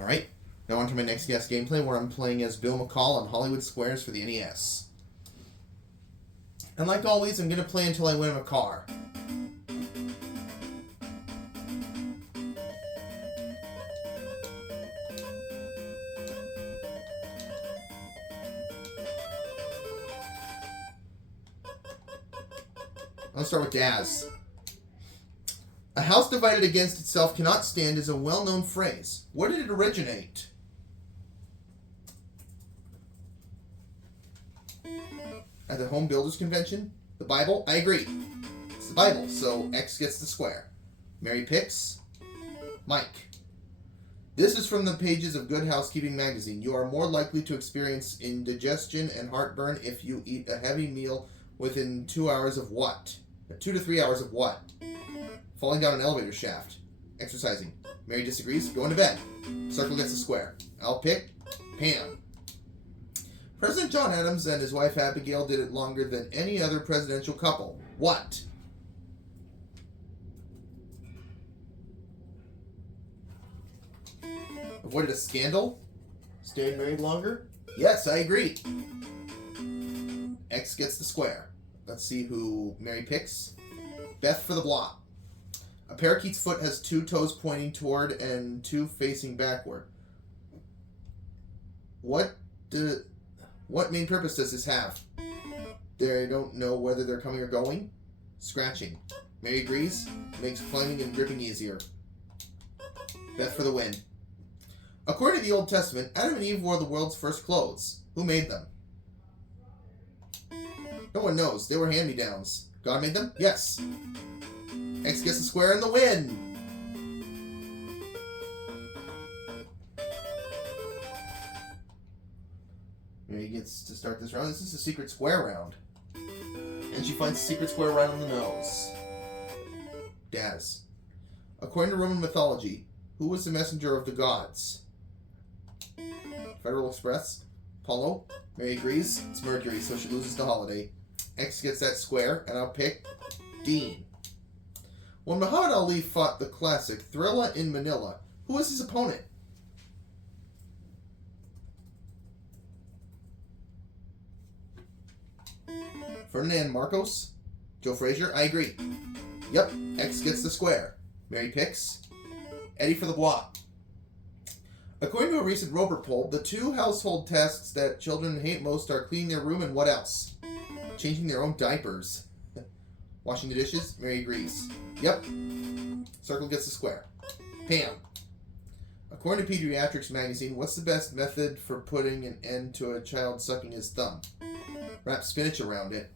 Alright, now on to my next guest gameplay where I'm playing as Bill McCall on Hollywood Squares for the NES. And like always, I'm going to play until I win a car. Let's start with Daz. A house divided against itself cannot stand is a well-known phrase. Where did it originate? At the Home Builders Convention? The Bible? I agree. It's the Bible, so X gets the square. Mary picks Mike. This is from the pages of Good Housekeeping magazine. You are more likely to experience indigestion and heartburn if you eat a heavy meal within 2 hours of what? 2 to 3 hours of what? Falling down an elevator shaft. Exercising. Mary disagrees. Going to bed. Circle gets a square. I'll pick Pam. President John Adams and his wife Abigail did it longer than any other presidential couple. What? Avoided a scandal? Stayed married longer? Yes, I agree. X gets the square. Let's see who Mary picks. Beth for the block. A parakeet's foot has 2 toes pointing toward and 2 facing backward. What main purpose does this have? They don't know whether they're coming or going. Scratching. Mary agrees. Makes climbing and gripping easier. Beth for the win. According to the Old Testament, Adam and Eve wore the world's first clothes. Who made them? No one knows. They were hand-me-downs. God made them? Yes. X gets the square and the win. Mary gets to start this round. This is a secret square round. And she finds a secret square right on the nose. Daz. According to Roman mythology, who was the messenger of the gods? Federal Express? Apollo? Mary agrees. It's Mercury, so she loses the holiday. X gets that square, and I'll pick Dean. When Muhammad Ali fought the classic Thrilla in Manila, who was his opponent? Ferdinand Marcos? Joe Frazier? I agree. Yep, X gets the square. Mary picks Eddie for the block. According to a recent Roper poll, the 2 household tasks that children hate most are cleaning their room and what else? Changing their own diapers. Washing the dishes? Mary agrees. Yep. Circle gets the square. Pam. According to Pediatrics magazine, what's the best method for putting an end to a child sucking his thumb? Wrap spinach around it.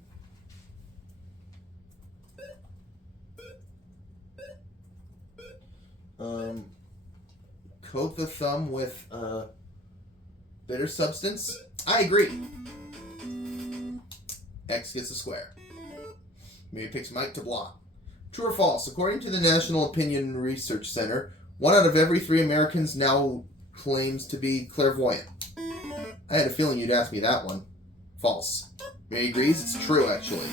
Coat the thumb with bitter substance? I agree. X gets a square. Mary picks Mike to block. True or false? According to the National Opinion Research Center, 1 out of every 3 Americans now claims to be clairvoyant. I had a feeling you'd ask me that one. False. Mary agrees. It's true, actually.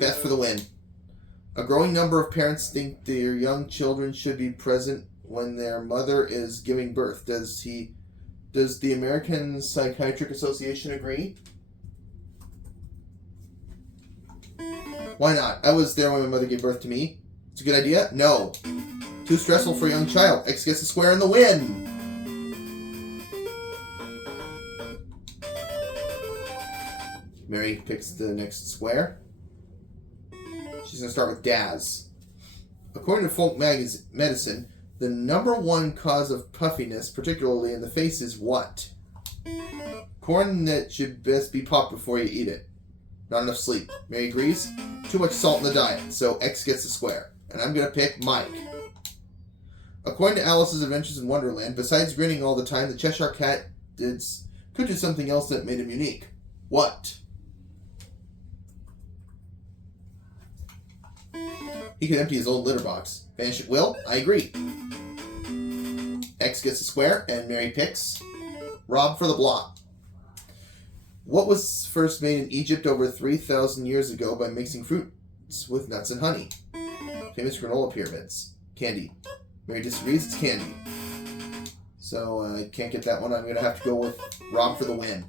Beth for the win. A growing number of parents think their young children should be present when their mother is giving birth. Does the American Psychiatric Association agree? Why not? I was there when my mother gave birth to me. It's a good idea? No. Too stressful for a young child. X gets the square and the win. Mary picks the next square. She's going to start with Daz. According to folk medicine, the #1 cause of puffiness, particularly in the face, is what? Corn that should best be popped before you eat it. Not enough sleep. Mary agrees. Too much salt in the diet, so X gets the square. And I'm going to pick Mike. According to Alice's Adventures in Wonderland, besides grinning all the time, the Cheshire Cat could do something else that made him unique. What? He could empty his old litter box. Vanish at will? I agree. X gets a square, and Mary picks Rob for the block. What was first made in Egypt over 3,000 years ago by mixing fruits with nuts and honey? Famous granola pyramids. Candy. Mary disagrees. It's candy. So I can't get that one. I'm going to have to go with Rob for the win.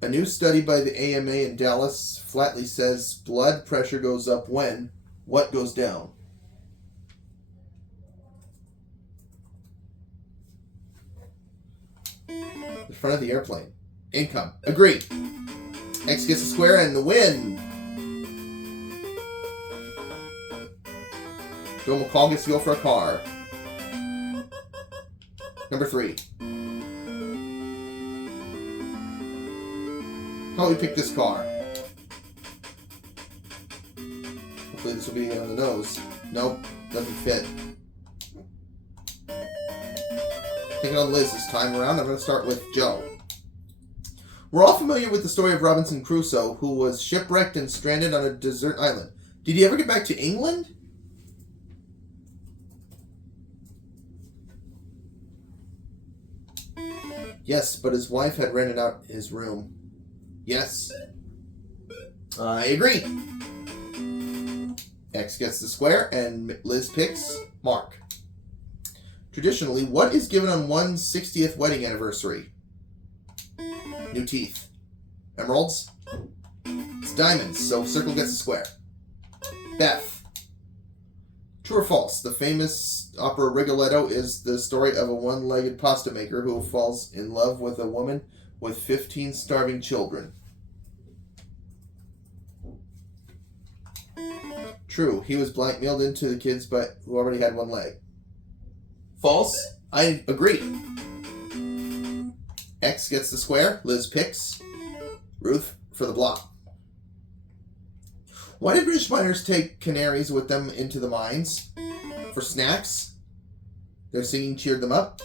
A new study by the AMA in Dallas flatly says blood pressure goes up when what goes down? The front of the airplane. Income. Agreed. X gets a square and the win. Bill McCall gets to go for a car. Number 3. How do we pick this car? Hopefully this will be on the nose. Nope, doesn't fit. Taking on Liz this time around. I'm going to start with Joe. We're all familiar with the story of Robinson Crusoe, who was shipwrecked and stranded on a desert island. Did he ever get back to England? Yes, but his wife had rented out his room. Yes. I agree. X gets the square, and Liz picks Mark. Traditionally, what is given on one's 60th wedding anniversary? New teeth. Emeralds? It's diamonds, so circle gets a square. Beth. True or false? The famous opera Rigoletto is the story of a one-legged pasta maker who falls in love with a woman with 15 starving children. True. He was blackmailed into the kids, but who already had one leg. False. I agree. X gets the square. Liz picks. Ruth for the block. Why did British miners take canaries with them into the mines? For snacks? Their singing cheered them up.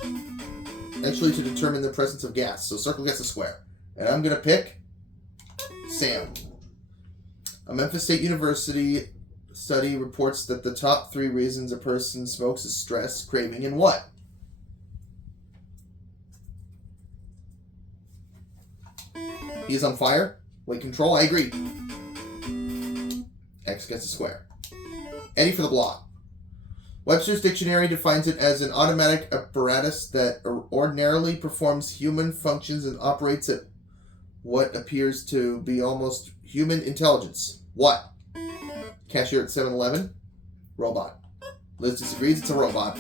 Actually, to determine the presence of gas. So circle gets a square. And I'm going to pick Sam. A Memphis State University study reports that the top 3 reasons a person smokes is stress, craving, and what? He is on fire. Weight control. I agree. X gets a square. Eddie for the block. Webster's dictionary defines it as an automatic apparatus that ordinarily performs human functions and operates at what appears to be almost human intelligence. What? Cashier at 7-Eleven? Robot. Liz disagrees. It's a robot.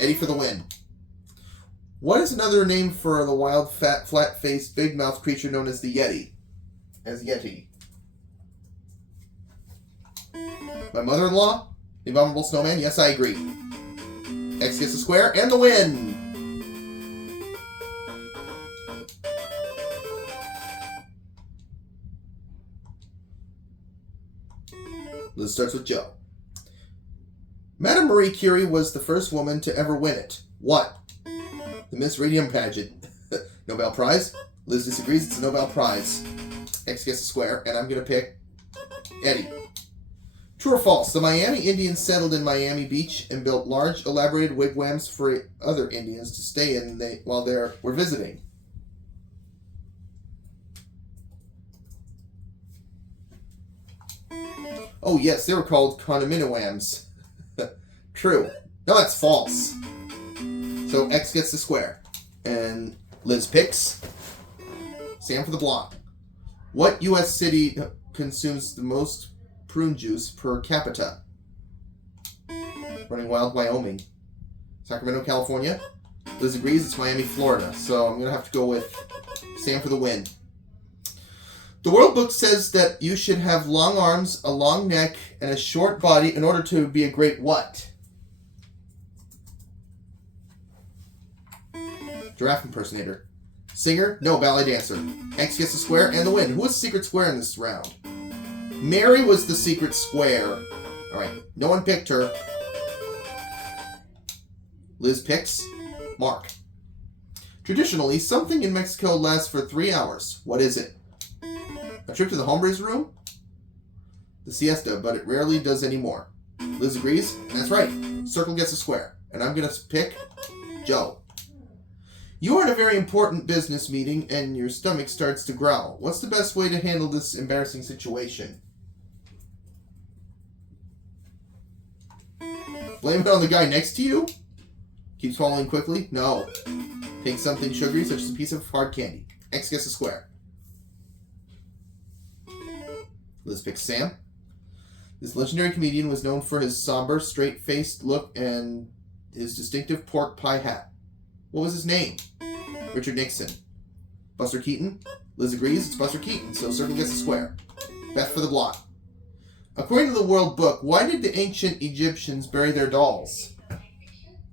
Eddie for the win. What is another name for the wild, fat, flat-faced, big-mouthed creature known as the Yeti? As Yeti. My mother-in-law? The abominable snowman? Yes, I agree. X gets a square and the win! Liz starts with Joe. Madame Marie Curie was the first woman to ever win it. What? The Miss Radium pageant. Nobel Prize? Liz disagrees. It's a Nobel Prize. X gets a square, and I'm going to pick Eddie. True or false? The Miami Indians settled in Miami Beach and built large, elaborated wigwams for other Indians to stay in while they were visiting. Oh, yes, they were called condominiums. True. No, that's false. So X gets the square. And Liz picks Sam for the block. What U.S. city consumes the most prune juice per capita? Running Wild, Wyoming. Sacramento, California. Liz agrees. It's Miami, Florida. So I'm going to have to go with Sam for the win. The World Book says that you should have long arms, a long neck, and a short body in order to be a great what? Giraffe impersonator. Singer? No, ballet dancer. X gets a square and the win. Who was the secret square in this round? Mary was the secret square. Alright, no one picked her. Liz picks Mark. Traditionally, something in Mexico lasts for 3 hours. What is it? A trip to the hombre's room? The siesta, but it rarely does anymore. Liz agrees, and that's right. Circle gets a square. And I'm going to pick Joe. You are in a very important business meeting and your stomach starts to growl. What's the best way to handle this embarrassing situation? Blame it on the guy next to you? Keep swallowing quickly? No. Take something sugary, such as a piece of hard candy. X gets a square. Liz picks Sam. This legendary comedian was known for his somber, straight-faced look and his distinctive pork pie hat. What was his name? Richard Nixon. Buster Keaton? Liz agrees it's Buster Keaton, so circle gets a square. Beth for the block. According to the World Book, why did the ancient Egyptians bury their dolls?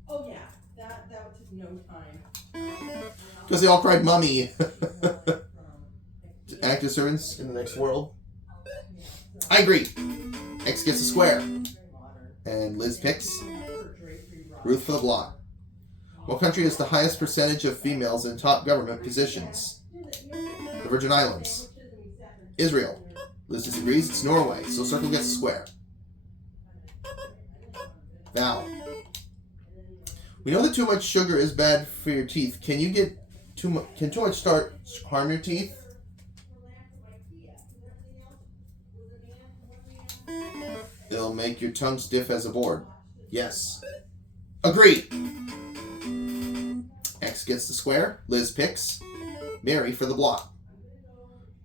Oh yeah, that took no time. Because they all cried mummy. Active servants in the next world. I agree. X gets a square. And Liz picks Ruth for the block. What country has the highest percentage of females in top government positions? The Virgin Islands. Israel. Liz disagrees. It's Norway, so circle gets a square. Val. We know that too much sugar is bad for your teeth. Can too much start harm your teeth? It'll make your tongue stiff as a board. Yes. Agreed. X gets the square. Liz picks Mary for the block.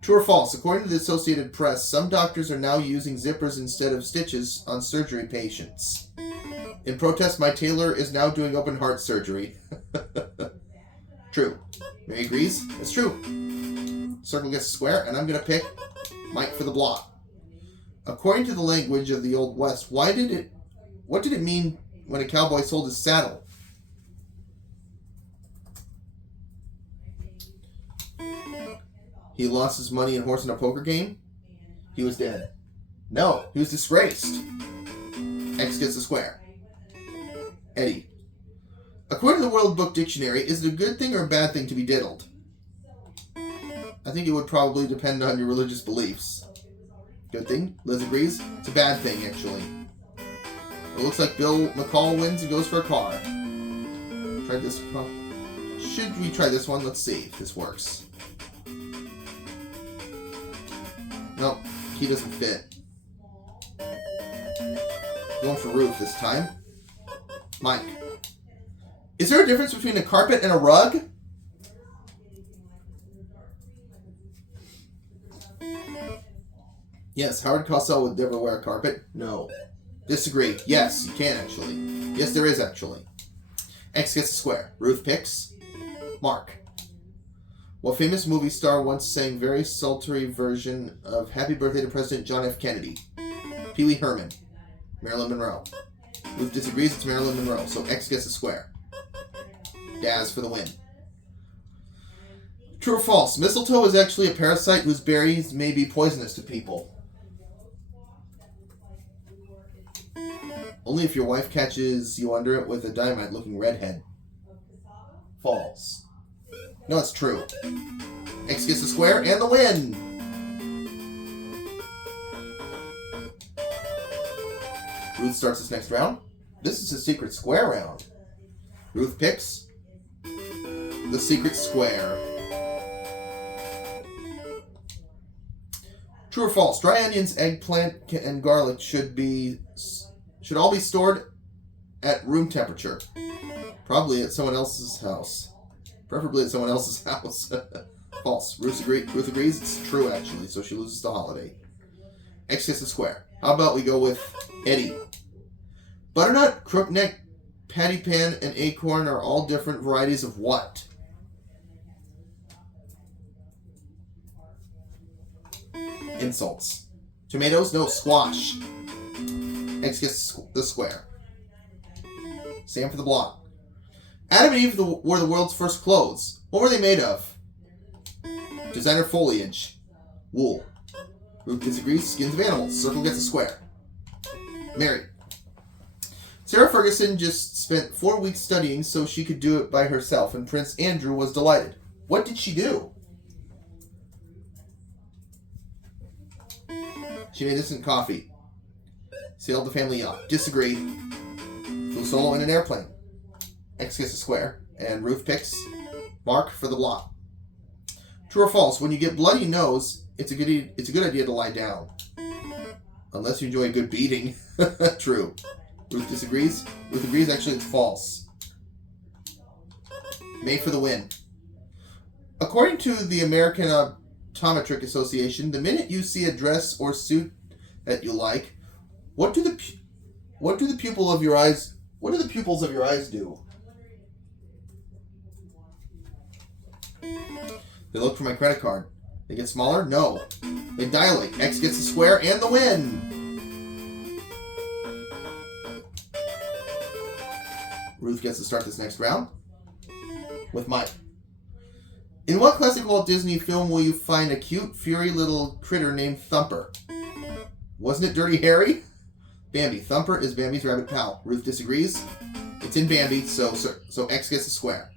True or false? According to the Associated Press, some doctors are now using zippers instead of stitches on surgery patients. In protest, my tailor is now doing open heart surgery. True. Mary agrees. That's true. Circle gets a square, and I'm going to pick Mike for the block. According to the language of the Old West, what did it mean when a cowboy sold his saddle? He lost his money and horse in a poker game? He was dead. No, he was disgraced. X gets a square. Eddie. According to the World Book Dictionary, is it a good thing or a bad thing to be diddled? I think it would probably depend on your religious beliefs. Good thing. Liz agrees. It's a bad thing, actually. It looks like Bill McCall wins and goes for a car. Try this. Should we try this one? Let's see if this works. Nope. Key doesn't fit. Going for Ruth this time. Mike. Is there a difference between a carpet and a rug? Yes, Howard Cosell would never wear a carpet. No. Disagree. Yes, you can actually. Yes, there is actually. X gets a square. Ruth picks Mark. What famous movie star once sang very sultry version of Happy Birthday to President John F. Kennedy? Pee Wee Herman. Marilyn Monroe. Ruth disagrees. It's Marilyn Monroe, so X gets a square. Daz for the win. True or false? Mistletoe is actually a parasite whose berries may be poisonous to people. Only if your wife catches you under it with a dynamite-looking redhead. False. No, it's true. X gets the square and the win! Ruth starts this next round. This is a secret square round. Ruth picks the secret square. True or false? Dry onions, eggplant, and garlic should all be stored at room temperature. Probably at someone else's house. Preferably at someone else's house. False. Ruth agrees. It's true, actually, so she loses the holiday. X gets the square. How about we go with Eddie? Butternut, crookneck, patty pan, and acorn are all different varieties of what? Insults. Tomatoes? No, squash. X gets the square. Sam for the block. Adam and Eve were the world's first clothes. What were they made of? Designer foliage. Wool. Ruth disagrees. Skins of animals. Circle gets a square. Mary. Sarah Ferguson just spent 4 weeks studying so she could do it by herself, and Prince Andrew was delighted. What did she do? She made instant coffee. Sailed the family yacht. Disagreed. Flew solo in an airplane. X gets a square. And Ruth picks Mark for the block. True or false? When you get bloody nose, it's a good idea to lie down. Unless you enjoy a good beating. True. Ruth disagrees. Ruth agrees. Actually, it's false. Made for the win. According to the American Optometric Association, the minute you see a dress or suit that you like, what do the pupils of your eyes do? They look for my credit card. They get smaller? No. They dilate. X gets the square and the win. Ruth gets to start this next round with Mike. In what classic Walt Disney film will you find a cute, furry little critter named Thumper? Wasn't it Dirty Harry? Bambi. Thumper is Bambi's rabbit pal. Ruth disagrees. It's in Bambi, so X gets a square.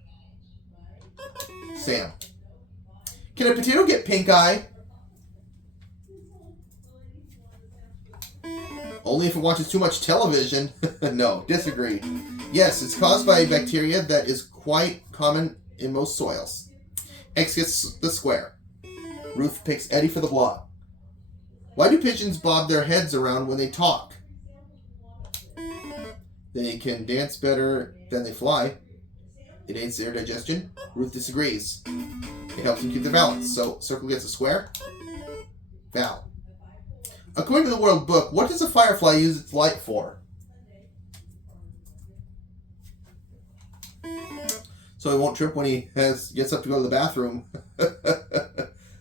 Sam. Can a potato get pink eye? Only if it watches too much television. No, disagree. Yes, it's caused by a bacteria that is quite common in most soils. X gets the square. Ruth picks Eddie for the block. Why do pigeons bob their heads around when they talk? They can dance better than they fly. It aids their digestion. Ruth disagrees. It helps them keep their balance. So, circle gets a square. Val. According to the World Book, what does a firefly use its light for? So he won't trip when he gets up to go to the bathroom.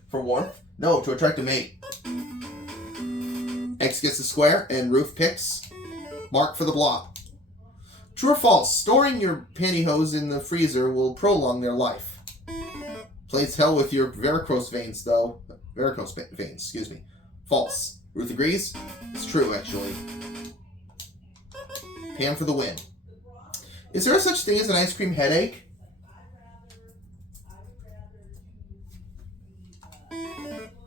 For warmth? No, to attract a mate. X gets the square, and Ruth picks Mark for the block. True or false? Storing your pantyhose in the freezer will prolong their life. Plays hell with your varicose veins, though. Varicose veins, excuse me. False. Ruth agrees. It's true, actually. Pam for the win. Is there such thing as an ice cream headache?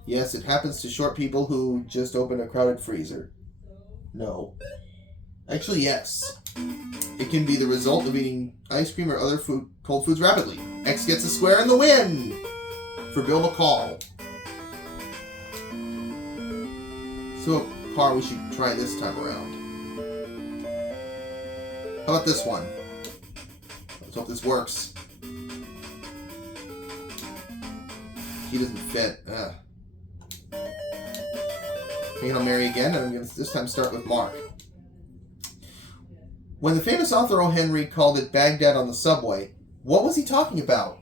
Yes, it happens to short people who just open a crowded freezer. No. Actually, yes. It can be the result of eating ice cream or other cold foods rapidly. X gets a square and the win for Bill McCall. So a car we should try this time around. How about this one? Let's hope this works. He doesn't fit. Hanging on Mary again, and I'm going to this time start with Mark. When the famous author O. Henry called it Baghdad on the subway, what was he talking about?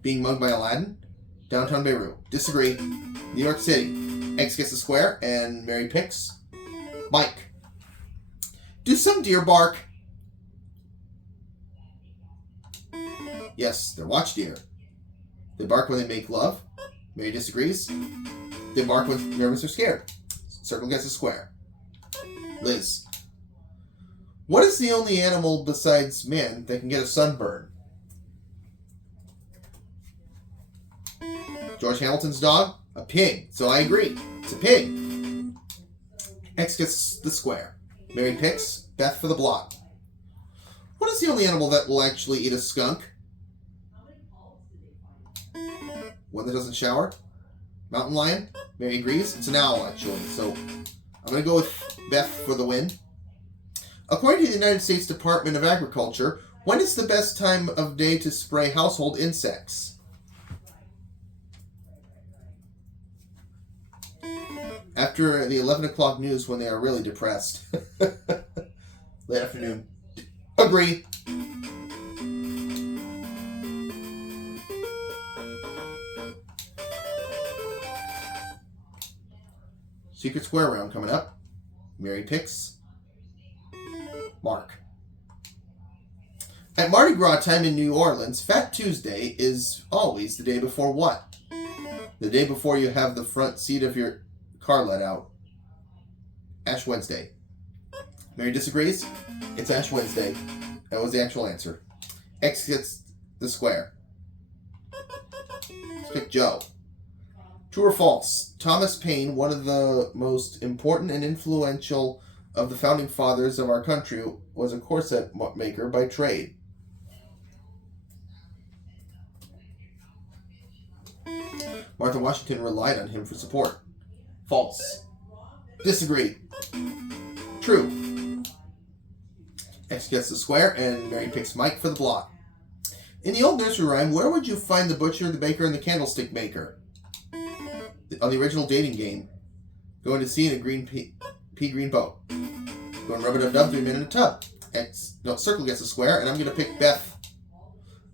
Being mugged by Aladdin? Downtown Beirut. Disagree. New York City. X gets a square, and Mary picks Mike. Do some deer bark? Yes, they're watch deer. They bark when they make love. Mary disagrees. They bark when nervous or scared. Circle gets a square. Liz. What is the only animal besides man that can get a sunburn? George Hamilton's dog? A pig. So I agree. It's a pig. X gets the square. Mary picks Beth for the block. What is the only animal that will actually eat a skunk? One that doesn't shower? Mountain lion? Mary agrees. It's an owl, actually. So I'm going to go with Beth for the win. According to the United States Department of Agriculture, when is the best time of day to spray household insects? After the 11 o'clock news when they are really depressed. Late afternoon. Agree. Secret Square round coming up. Mary picks Mark. At Mardi Gras time in New Orleans, Fat Tuesday is always the day before what? The day before you have the front seat of your car let out. Ash Wednesday. Mary disagrees. It's Ash Wednesday. That was the actual answer. X gets the square. Let's pick Joe. True or false? Thomas Paine, one of the most important and influential of the founding fathers of our country, was a corset maker by trade. Martha Washington relied on him for support. False. Disagree. True. X gets the square, and Mary picks Mike for the block. In the old nursery rhyme, where would you find the butcher, the baker, and the candlestick maker? On the original dating game. Going to sea in a green pea green boat. Going rub-a-dub-dub, 3 men in a tub. Circle gets a square, and I'm going to pick Beth.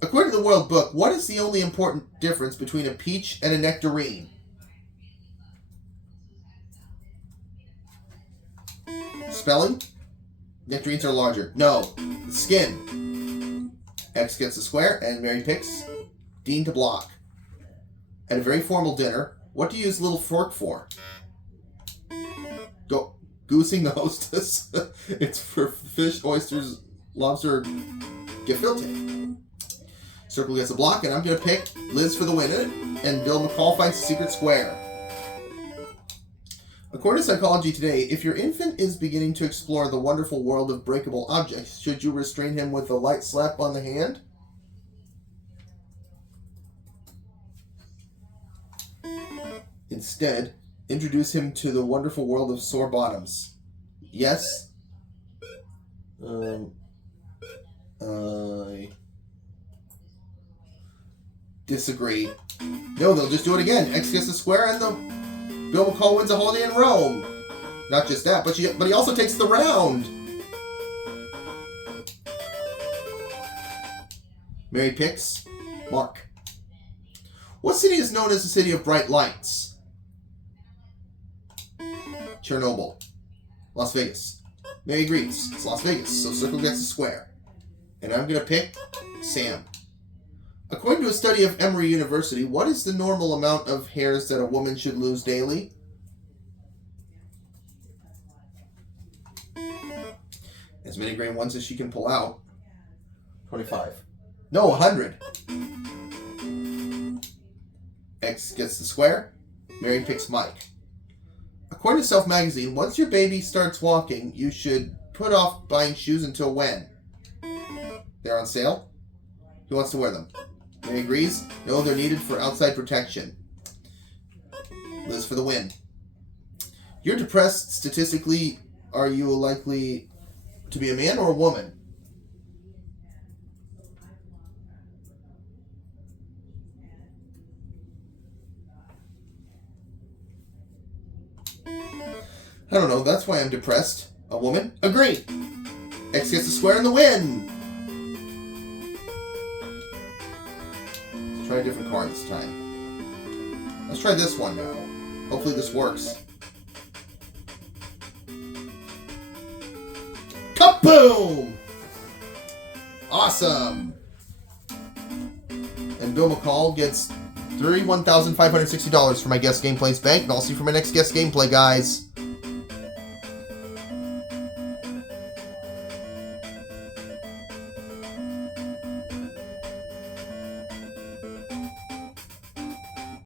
According to the World Book, what is the only important difference between a peach and a nectarine? Spelling? Nectarines are larger. No. The skin. X gets a square, and Mary picks Dean to block. At a very formal dinner, what do you use a little fork for? Goosing the hostess. It's for fish, oysters, lobster, gefilte. Circle gets a block, and I'm going to pick Liz for the win. And Bill McCall finds a secret square. According to Psychology Today, if your infant is beginning to explore the wonderful world of breakable objects, should you restrain him with a light slap on the hand? Instead, introduce him to the wonderful world of sore bottoms. Yes? I disagree. No, they'll just do it again. X gets a square, and Bill McCall wins a holiday in Rome. Not just that, but he also takes the round. Mary picks Mark. What city is known as the city of bright lights? Chernobyl. Las Vegas. Mary agrees. It's Las Vegas, so Circle gets a square. And I'm going to pick Sam. According to a study of Emory University, what is the normal amount of hairs that a woman should lose daily? As many gray ones as she can pull out. 25. No, 100. X gets the square. Mary picks Mike. According to Self Magazine, once your baby starts walking, you should put off buying shoes until when? They're on sale? Who wants to wear them? Mary agrees. No, they're needed for outside protection. Liz for the win. You're depressed. Statistically, are you likely to be a man or a woman? I don't know. That's why I'm depressed. A woman? Agree. X gets a square in the win. Let's try a different card this time. Let's try this one now. Hopefully this works. Kaboom! Awesome. And Bill McCall gets $31,560 for my guest gameplays bank, and I'll see you for my next guest gameplay, guys.